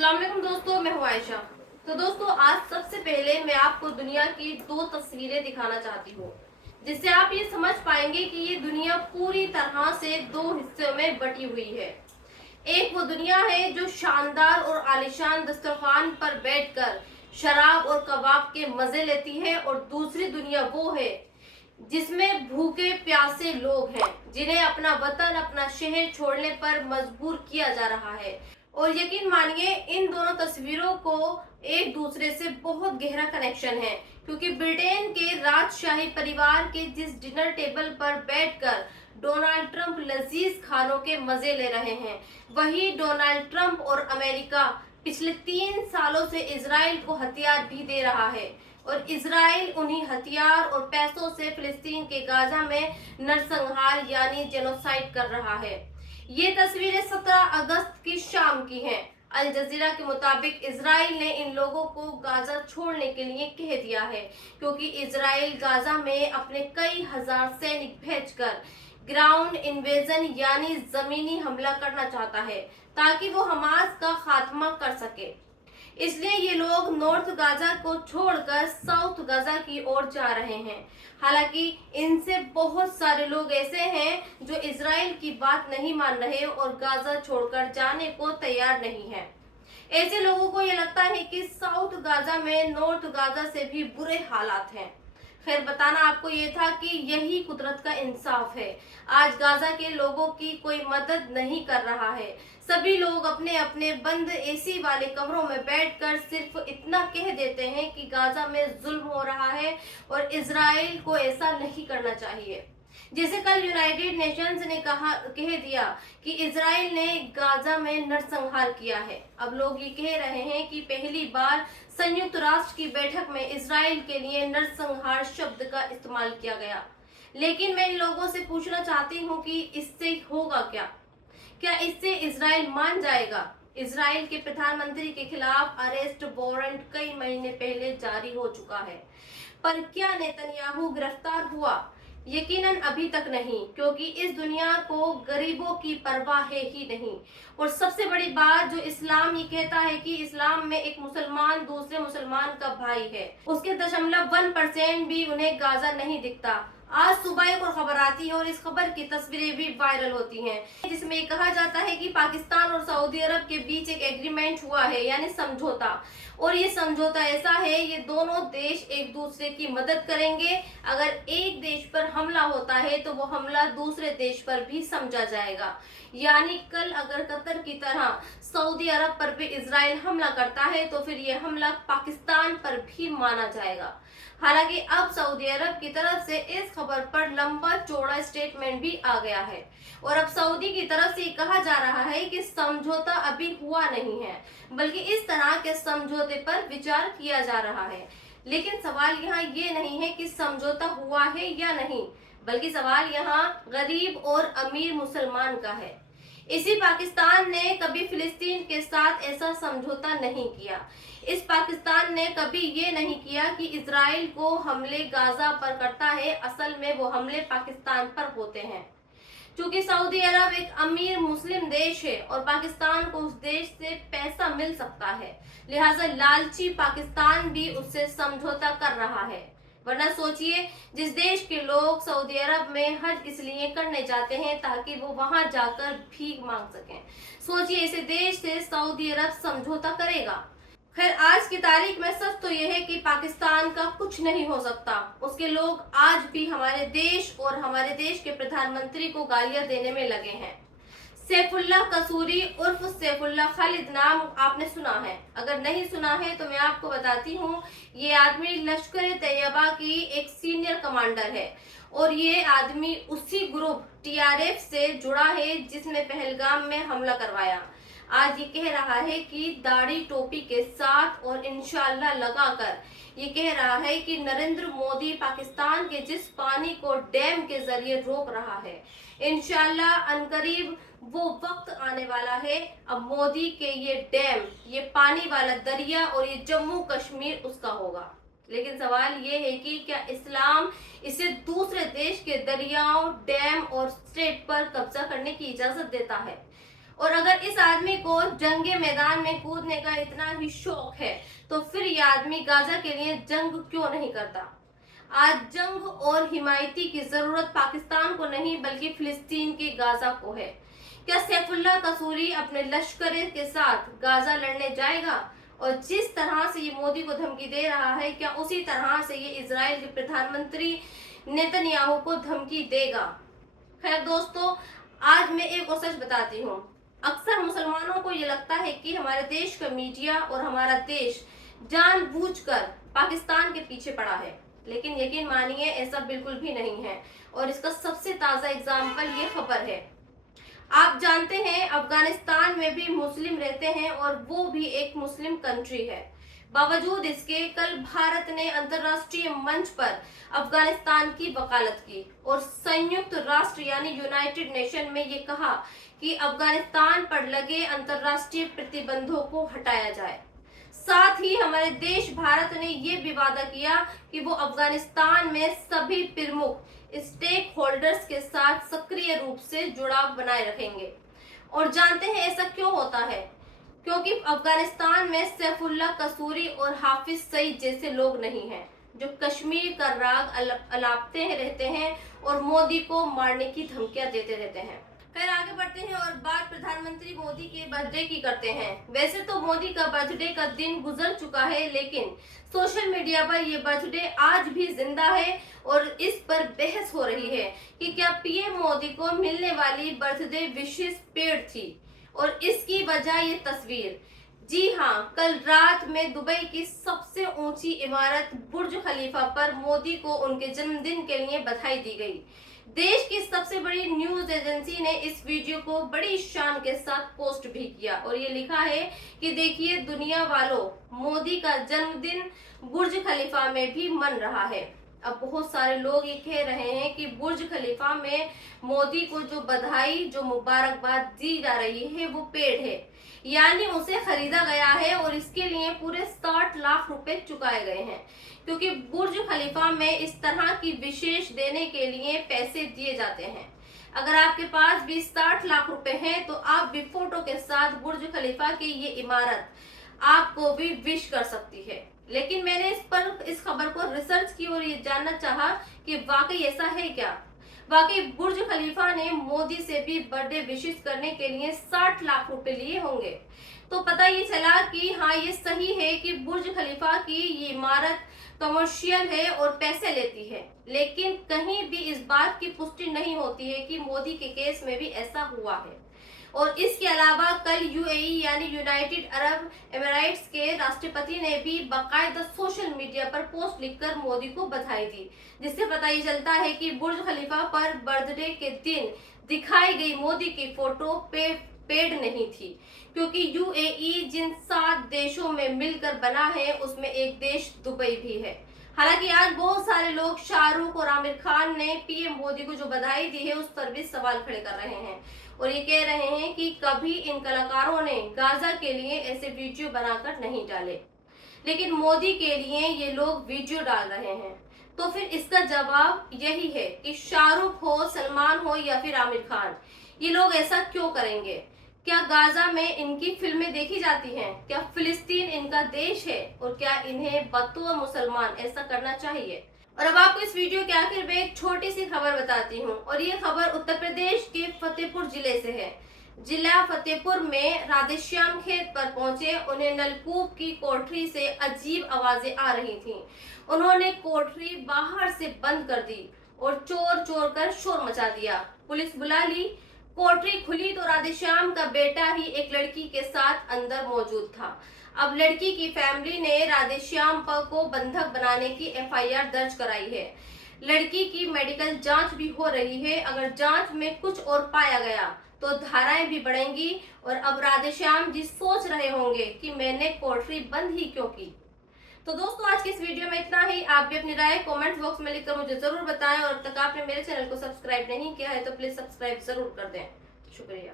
अस्सलाम वालेकुम दोस्तों, मैं हूं आयशा। तो दोस्तों, आज सबसे पहले मैं आपको दुनिया की दो तस्वीरें दिखाना चाहती हूँ, जिससे आप ये समझ पाएंगे कि ये दुनिया पूरी तरह से दो हिस्सों में बटी हुई है। एक वो दुनिया है जो शानदार और आलीशान दस्तरखान पर बैठकर शराब और कबाब के मजे लेती है, और दूसरी दुनिया वो है जिसमें भूखे प्यासे लोग हैं, जिन्हें अपना वतन, अपना शहर छोड़ने पर मजबूर किया जा रहा है। और यकीन मानिए, इन दोनों तस्वीरों को एक दूसरे से बहुत गहरा कनेक्शन है, क्योंकि ब्रिटेन के राजशाही परिवार के जिस डिनर टेबल पर बैठकर डोनाल्ड ट्रंप लजीज खानों के मजे ले रहे हैं, वही डोनाल्ड ट्रंप और अमेरिका पिछले 3 सालों से इजराइल को हथियार भी दे रहा है, और इजराइल उन्हीं हथियार और पैसों से फिलिस्तीन के गाजा में नरसंहार यानी जेनोसाइड कर रहा है। ये तस्वीरें 17 अगस्त की शाम की हैं। अल जजीरा के मुताबिक इजराइल ने इन लोगों को गाजा छोड़ने के लिए कह दिया है, क्योंकि इजराइल गाजा में अपने कई हजार सैनिक भेजकर ग्राउंड इन्वेजन यानी जमीनी हमला करना चाहता है, ताकि वो हमास का खात्मा कर सके। इसलिए ये लोग नॉर्थ गाजा को छोड़कर साउथ गाजा की ओर जा रहे हैं। हालांकि इनसे बहुत सारे लोग ऐसे हैं जो इजराइल की बात नहीं मान रहे और गाजा छोड़कर जाने को तैयार नहीं है। ऐसे लोगों को ये लगता है कि साउथ गाजा में नॉर्थ गाजा से भी बुरे हालात हैं। खैर, बताना आपको ये था कि यही कुदरत का इंसाफ है। आज गाजा के लोगों की कोई मदद नहीं कर रहा है। सभी लोग अपने अपने बंद एसी वाले कमरों में बैठकर सिर्फ इतना कह देते हैं कि गाजा में जुल्म हो रहा है और इजराइल को ऐसा नहीं करना चाहिए। जैसे कल यूनाइटेड नेशंस ने कह दिया कि इजराइल ने गाजा में नरसंहार किया है। अब लोग ये कह रहे हैं कि पहली बार संयुक्त राष्ट्र की बैठक में इजराइल के लिए नरसंहार शब्द का इस्तेमाल किया गया। लेकिन मैं इन लोगों से पूछना चाहती हूँ कि इससे होगा क्या? क्या इससे इजराइल मान जाएगा? इजराइल के प्रधानमंत्री के खिलाफ अरेस्ट वारंट कई महीने पहले जारी हो चुका है, पर क्या नेतन्याहू गिरफ्तार हुआ? यकीनन अभी तक नहीं, क्योंकि इस दुनिया को गरीबों की परवाह है ही नहीं। और सबसे बड़ी बात, जो इस्लाम ये कहता है कि इस्लाम में एक मुसलमान दूसरे मुसलमान का भाई है, उसके 0.1% भी उन्हें गाजा नहीं दिखता। आज सुबह एक और खबर आती है और इस खबर की तस्वीरें भी वायरल होती हैं, जिसमें कहा जाता है कि पाकिस्तान और सऊदी अरब के बीच एक एग्रीमेंट हुआ है, यानी समझौता। और ये समझौता ऐसा है, ये दोनों देश एक दूसरे की मदद करेंगे। अगर एक देश पर हमला होता है तो वो हमला दूसरे देश पर भी समझा जाएगा। यानी कल अगर कतर की तरह सऊदी अरब पर भी इजराइल हमला करता है तो फिर ये हमला पाकिस्तान पर भी माना जाएगा। हालांकि अब सऊदी अरब की तरफ से इस खबर पर लंबा चौड़ा स्टेटमेंट भी आ गया है, और अब सऊदी की तरफ से कहा जा रहा है कि समझौता अभी हुआ नहीं है, बल्कि इस तरह के समझौते पर विचार किया जा रहा है। लेकिन सवाल यहाँ ये नहीं है कि समझौता हुआ है या नहीं, बल्कि सवाल यहाँ गरीब और अमीर मुसलमान का है। इसी पाकिस्तान ने कभी फिलिस्तीन के साथ ऐसा समझौता नहीं किया। इस पाकिस्तान ने कभी ये नहीं किया कि इजराइल को हमले गाजा पर करता है, असल में वो हमले पाकिस्तान पर होते हैं। क्योंकि सऊदी अरब एक अमीर मुस्लिम देश है और पाकिस्तान को उस देश से पैसा मिल सकता है, लिहाजा लालची पाकिस्तान भी उससे समझौता कर रहा है। वरना सोचिए, जिस देश के लोग सऊदी अरब में हज इसलिए करने जाते हैं ताकि वो वहां जाकर भीख मांग सकें, सोचिए ऐसे देश से सऊदी अरब समझौता करेगा? खैर, आज की तारीख में सच तो यह है कि पाकिस्तान का कुछ नहीं हो सकता। उसके लोग आज भी हमारे देश और हमारे देश के प्रधानमंत्री को गालियां देने में लगे हैं। सैफुल्लाह कसूरी उर्फ सैफुल्लाह खालिद नाम आपने सुना है? अगर नहीं सुना है तो मैं आपको बताती हूँ। ये आदमी लश्कर तैयबा की एक सीनियर कमांडर है, और ये आदमी उसी ग्रुप TRF से जुड़ा है जिसने पहलगाम में हमला करवाया। आज ये कह रहा है कि दाढ़ी टोपी के साथ और इंशाल्लाह लगाकर ये कह रहा है कि नरेंद्र मोदी पाकिस्तान के जिस पानी को डैम के जरिए रोक रहा है, इंशाल्लाह अनकरीब वो वक्त आने वाला है, अब मोदी के ये डैम, ये पानी वाला दरिया और ये जम्मू कश्मीर उसका होगा। लेकिन सवाल ये है कि क्या इस्लाम इसे दूसरे देश के दरियाओं, डैम और स्टेट पर कब्जा करने की इजाजत देता है? और अगर इस आदमी को जंगे मैदान में कूदने का इतना ही शौक है तो फिर यह आदमी गाजा के लिए जंग क्यों नहीं करता। आज जंग और हिमायती की जरूरत पाकिस्तान को नहीं बल्कि फिलिस्तीन के गाजा को है। क्या सैफुल्लाह कसूरी अपने लश्कर के साथ गाजा लड़ने जाएगा? और जिस तरह से ये मोदी को धमकी दे रहा है, क्या उसी तरह से ये इजराइल के प्रधानमंत्री नेतन्याहू को धमकी देगा? खैर दोस्तों, आज मैं एक और सच बताती हूँ। अक्सर मुसलमानों को ये लगता है कि हमारे देश का मीडिया और हमारा देश जानबूझकर पाकिस्तान के पीछे पड़ा है, लेकिन यकीन मानिए ऐसा बिल्कुल भी नहीं है। और इसका सबसे ताजा एग्जाम्पल ये खबर है। आप जानते हैं अफगानिस्तान में भी मुस्लिम रहते हैं और वो भी एक मुस्लिम कंट्री है। बावजूद इसके कल भारत ने अंतर्राष्ट्रीय मंच पर अफगानिस्तान की वकालत की और संयुक्त राष्ट्र यानी यूनाइटेड नेशन में ये कहा कि अफगानिस्तान पर लगे अंतर्राष्ट्रीय प्रतिबंधों को हटाया जाए। साथ ही हमारे देश भारत ने ये भी वादा किया कि वो अफगानिस्तान में सभी प्रमुख स्टेक होल्डर्स के साथ सक्रिय रूप से जुड़ाव बनाए रखेंगे। और जानते हैं ऐसा क्यों होता है? क्योंकि अफगानिस्तान में सैफुल्लाह कसूरी और हाफिज सईद जैसे लोग नहीं हैं जो कश्मीर का राग अलापते रहते हैं और मोदी को मारने की धमकियां देते रहते हैं। फिर आगे बढ़ते हैं और बात प्रधानमंत्री मोदी के बर्थडे की करते हैं। वैसे तो मोदी का बर्थडे का दिन गुजर चुका है, लेकिन सोशल मीडिया पर यह बर्थडे आज भी जिंदा है और इस पर बहस हो रही है कि क्या पीएम मोदी को मिलने वाली बर्थडे विशेष पेड थी और इसकी वजह ये तस्वीर। जी हाँ, कल रात में दुबई की सबसे ऊंची इमारत बुर्ज खलीफा पर मोदी को उनके जन्मदिन के लिए बधाई दी गई। देश की सबसे बड़ी न्यूज एजेंसी ने इस वीडियो को बड़ी शान के साथ पोस्ट भी किया और ये लिखा है कि देखिए दुनिया वालों, मोदी का जन्मदिन बुर्ज खलीफा में भी मन रहा है। अब बहुत सारे लोग ये कह रहे हैं कि बुर्ज खलीफा में मोदी को जो बधाई, जो मुबारकबाद दी जा रही है वो पेड है, यानी उसे खरीदा गया है और इसके लिए पूरे 60 लाख रुपए चुकाए गए हैं, क्योंकि बुर्ज खलीफा में इस तरह की विशेष देने के लिए पैसे दिए जाते हैं। अगर आपके पास भी 60 लाख रुपए हैं तो आप भी फोटो के साथ बुर्ज खलीफा की ये इमारत आपको भी विश कर सकती है। लेकिन मैंने इस खबर को रिसर्च की और ये जानना चाहा कि वाकई ऐसा है क्या। वाकई बुर्ज खलीफा ने मोदी से भी बर्थडे विशेष करने के लिए 60 लाख रुपए लिए होंगे। तो पता ये चला कि हाँ, ये सही है कि बुर्ज खलीफा की ये इमारत कमर्शियल है और पैसे लेती है, लेकिन कहीं भी इस बात की पुष्टि नहीं होती है कि मोदी के केस में भी ऐसा हुआ है। और इसके अलावा कल यूएई यानी यूनाइटेड अरब एमिरेट्स के राष्ट्रपति ने भी बाकायदा सोशल मीडिया पर पोस्ट लिखकर मोदी को बधाई दी, जिससे पता ही चलता है कि बुर्ज खलीफा पर बर्थडे के दिन दिखाई गई मोदी की फोटो पेड नहीं थी, क्योंकि यूएई जिन 7 देशों में मिलकर बना है उसमें एक देश दुबई भी है। हालांकि आज बहुत सारे लोग शाहरुख और आमिर खान ने पीएम मोदी को जो बधाई दी है उस पर भी सवाल खड़े कर रहे हैं और ये कह रहे हैं कि कभी इन कलाकारों ने गाजा के लिए ऐसे वीडियो बनाकर नहीं डाले, लेकिन मोदी के लिए ये लोग वीडियो डाल रहे हैं। तो फिर इसका जवाब यही है कि शाहरुख हो, सलमान हो या फिर आमिर खान, ये लोग ऐसा क्यों करेंगे? क्या गाजा में इनकी फिल्में देखी जाती हैं? क्या फिलिस्तीन इनका देश है? और क्या इन्हें बतौर मुसलमान ऐसा करना चाहिए? और अब आपको इस वीडियो के आखिर में एक छोटी सी खबर बताती हूँ और ये खबर उत्तर प्रदेश के फतेहपुर जिले से है। जिला फतेहपुर में राधेश्याम खेत पर पहुंचे, उन्हें नलकूप की कोठरी से अजीब आवाजें आ रही थीं। उन्होंने कोठरी बाहर से बंद कर दी और चोर चोर कर शोर मचा दिया। पुलिस बुला ली। कोठरी खुली तो राधेश्याम का बेटा ही एक लड़की के साथ अंदर मौजूद था। अब लड़की की फैमिली ने राधेश्याम को बंधक बनाने की एफआईआर दर्ज कराई है। लड़की की मेडिकल जांच भी हो रही है। अगर जांच में कुछ और पाया गया तो धाराएं भी बढ़ेंगी और अब राधेश्याम जी सोच रहे होंगे कि मैंने कोठरी बंद ही क्यों की। तो दोस्तों, आज की इस वीडियो में इतना ही। आप भी अपनी राय कमेंट बॉक्स में लिखकर मुझे जरूर बताएं और अब तक आपने मेरे चैनल को सब्सक्राइब नहीं किया है तो प्लीज सब्सक्राइब जरूर कर दें। शुक्रिया।